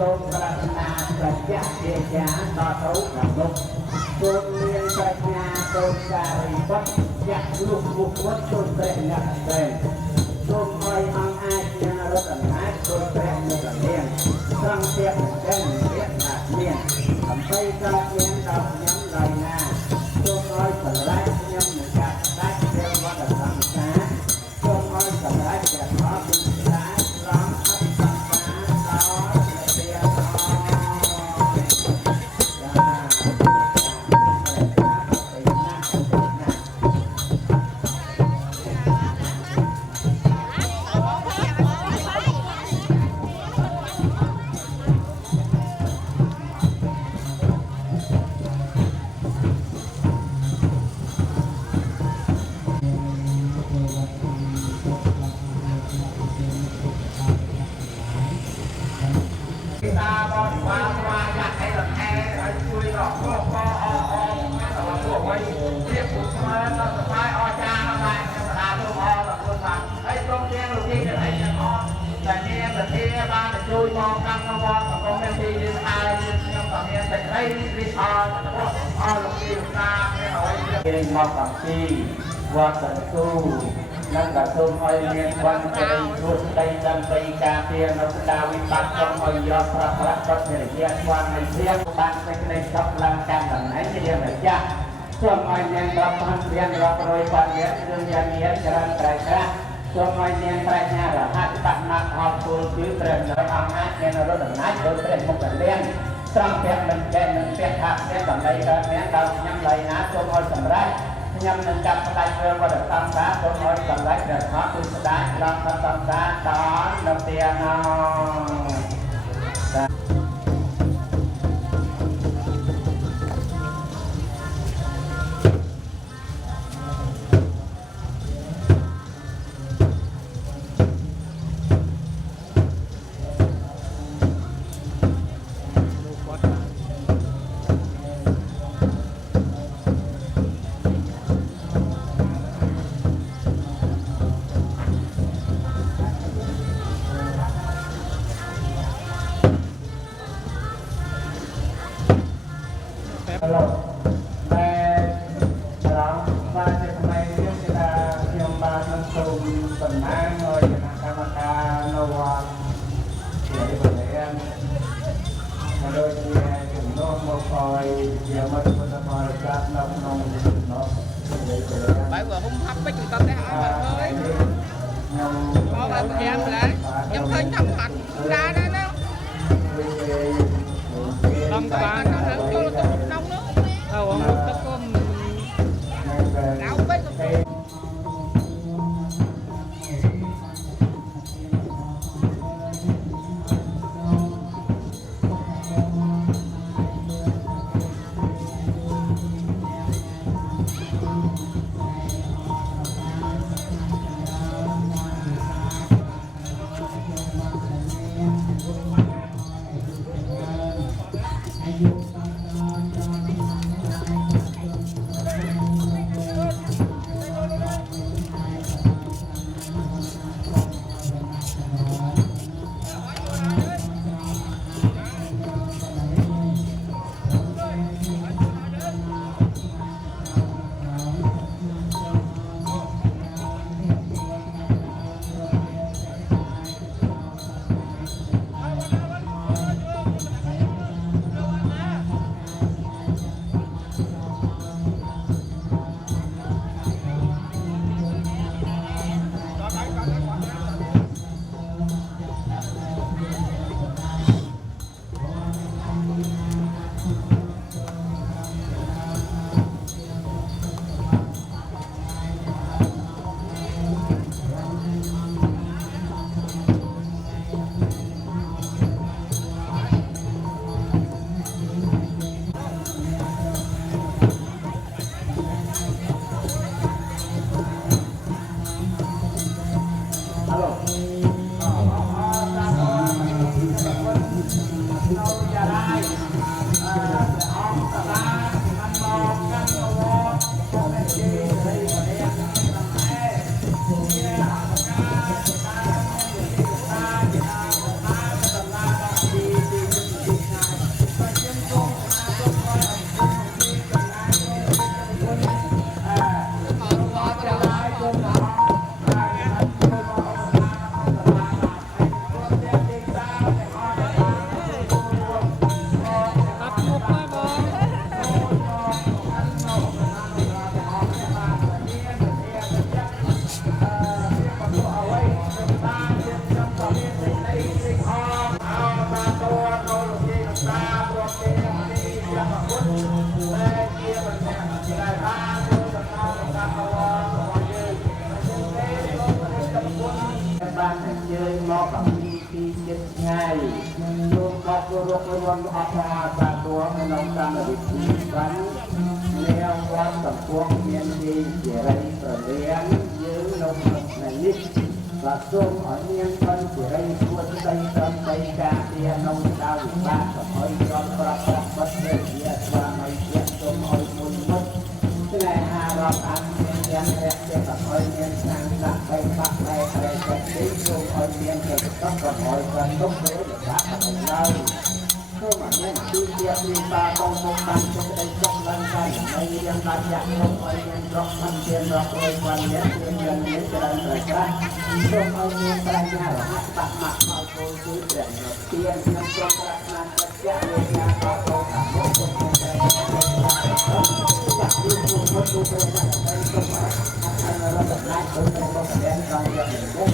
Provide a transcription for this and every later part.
សូមប្រាថ្នាសច្ចៈជាចាដល់ទៅខាងនោះសូមមានប្រាជ្ញាដូចសារីបុត្រចាក់លុះមុខវត្តចូលព្រះអ្នកតែសូមឲ្យអង្គអាចជារដ្ឋអំណាចចូលព្រះអ្នកនាងសង្ឃៈទាំងរៀបថាមានដើម្បីកើតមានដល់ខ្ញុំឡើយណាសូមឲ្យសម្រេចខ្ញុំនឹងកាត់ដាច់ព្រះវត្តសង្សារសូមឲ្យសម្រេចព្រះធម៌ពិសាត្រង់អភិសង្សារដល់ព្រះ ជួយមកកម្មវត្តសង្គមមានទីយើងហើយខ្ញុំក៏មានសេចក្តីរីករាយអរលោកទីតាមានអ្វីគេមកតាំងពីវត្តសន្ទូនិងក៏សូមឲ្យមានបានក្តីរួចដីដើម្បីការពារនៅស្ដាវិបត្តិក្នុងឲ្យយកប្រប្រាក់គាត់វិរិយស្វាមនៃជាបានសេចក្តីសុខឡើងតាមតំណែងជាម្ចាស់សូមឲ្យមានប្រព័ន្ធរៀនរាប់រយពាន់នាក់រឿងយ៉ាងនេះច្រើនត្រៃត្រាស់សូមឲ្យមានប្រាជ្ញារហ័សបណត្តអត់គោលគឺព្រះនៅអង្គអាចមានរដ្ឋអំណាចដោយព្រះមុខលៀងត្រង់ព្រះមិនចេះនឹងព្រះថាព្រះសម្ដីកើតមានដល់ខ្ញុំឡើយណាសូមឲ្យសម្រេចខ្ញុំនឹងចាប់ផ្ដាច់រឿងវត្តសង្សារសូមឲ្យសម្រេចព្រះធម៌គឺស្ដាយដល់សង្សារដល់នៅទីណោBởi vừa hung hấp với chúng ta sẽ hỏi mà thôi. Có bà kèm lại, trong thân thầm hạch ra đó đó. Lòng bà nó hẳn cho nó tốt nông đó. Không tất con đảo bếp ngày luôn có cơ hội luôn học hòa và của mình ông ta là việc bắn leo qua tập quân miền đi để đây ở liên giữ nông nghiệp này nhất và xung ở nhân thân của đây quân tây tâm tây ca tia nông sao bị ba tập hơi cho các bất kỳ địa và mấy chuyện xung hơi mùi mất cái này hà rọt ăn nhân rẹp cho tập hơi nhân sang đặt bay bắt bay bay chạy đến xung hơi nhân thì tất cả mọi cần tốt thế để các bạn nơi không mà nhân tư tiệp đi ta không không tăng cho cái đây trong lần này đây nhân ta chạy không hơi nhân rọc thân tiền rọc rồi quan nhất nhân đến cho đây rồi ra không hơi nhân ta nhà là hát bạc mặt màu cô cứ để tiền nhân trong các nạn chất chạy lên nhà có câu cả bộ quân nhân đây chạy đi cùng một đôi bên là đây không phải anh là tập lại tôi không có thể đem trong gia đình đấy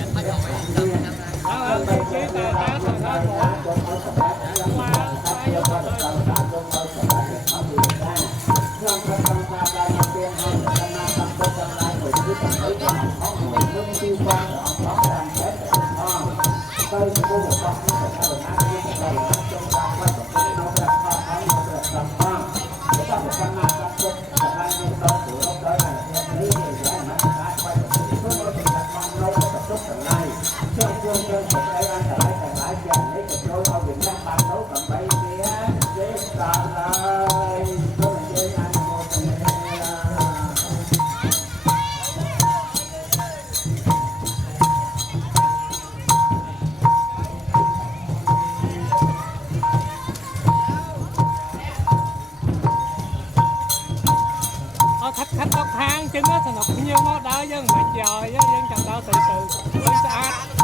khách khách tóc hang chân á, sờ nọc nhiều nó đỡ dân mà chờ dân chẳng đỡ tự tự sạch